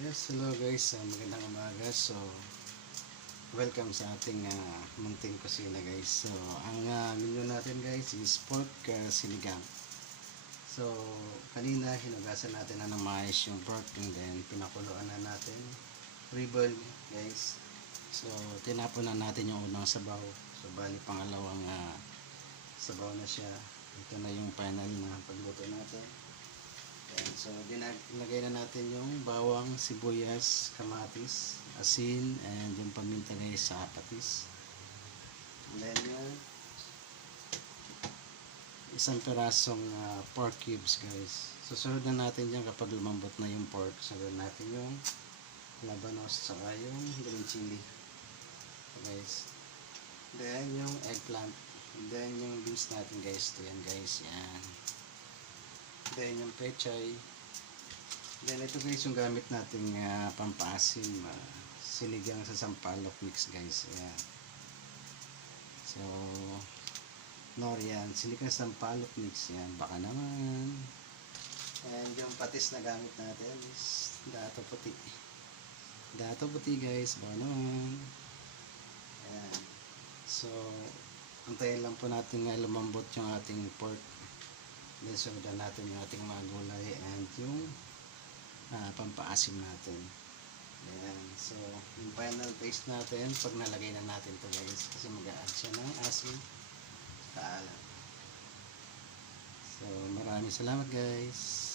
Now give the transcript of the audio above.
Yes, hello guys, magandang umaga. So, welcome sa ating munting kusina guys. So, ang menu natin guys is pork sinigang. So, kanina hinugasan natin na ng maayos yung pork and then pinakuluan na natin pre-boil guys. So, tinapon na natin yung unang sabaw. So, bali pangalawang sabaw na siya. Ito na yung final na pagluto natin. Ayan, so dinagay na natin yung bawang, sibuyas, kamatis, asin, and yung paminta guys sa patis. And then yung isang perasong pork cubes guys. Susunod na natin yan kapag lumambot na yung pork. Sunod natin yung labanos saka yung green chili guys. Then yung eggplant. Then yung beans natin guys. Ito yan guys. Yan. Then yung pechay. Then ito guys yung gamit nating pampaasim sinigang sa sampalok mix guys. Ayan. So Norian sinigang sa sampalok mix yan. Baka naman. And yung patis na gamit natin is dato puti. Dato puti guys. Baka naman. Ayan. So antayin lang po natin lumambot yung ating pork. Then sundan natin yung ating mga gulay and yung pampaasim natin. Ayan. So yung final taste natin pag nalagay na natin to guys kasi mag-a-add siya ng asim kaalam. So maraming salamat guys.